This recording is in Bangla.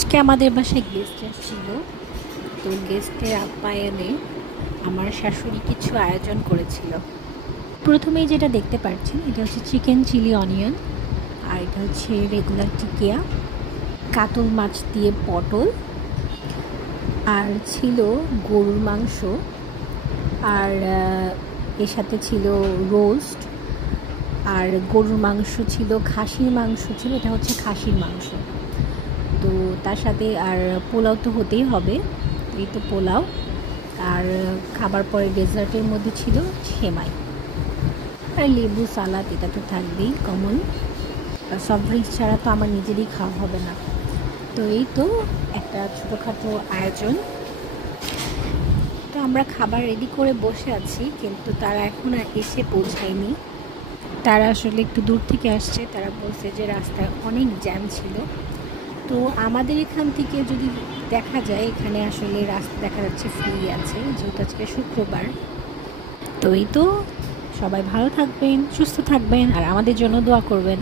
আজকে আমাদের বাসায় গেস্ট আসছিল। তো গেস্টের আপ্যায়নে আমার শাশুড়ি কিছু আয়োজন করেছিল। প্রথমেই যেটা দেখতে পাচ্ছেন এটা হচ্ছে চিকেন চিলি অনিয়ন, আর এটা হচ্ছে রেগুলার টিকিয়া, কাতল মাছ দিয়ে পটল, আর ছিল গরুর মাংস, আর এর সাথে ছিল রোস্ট, আর গরুর মাংস ছিল, খাসির মাংস ছিল, এটা হচ্ছে খাসির মাংস। তো তার সাথে আর পোলাও তো হতেই হবে, এই তো পোলাও। আর খাবার পরে ডেজার্টের মধ্যে ছিল সেমাই আর লেবু সালাদ, এটা তো থাকবেই কমন। সফট ড্রিঙ্কস ছাড়া তো আমার নিজেরই খাওয়া হবে না। তো এই তো একটা ছোটোখাটো আয়োজন। তো আমরা খাবার রেডি করে বসে আছি, কিন্তু তারা এখন আর এসে পৌঁছায়নি। তারা আসলে একটু দূর থেকে আসছে, তারা বলছে যে রাস্তায় অনেক জ্যাম ছিল। তো আমাদের এখান থেকে যদি দেখা যায়, এখানে আসলে রাস্তা দেখা যাচ্ছে ফ্রি আছে, যেহেতু আজকে শুক্রবার। তো এই তো, সবাই ভালো থাকবেন, সুস্থ থাকবেন, আর আমাদের জন্য দোয়া করবেন।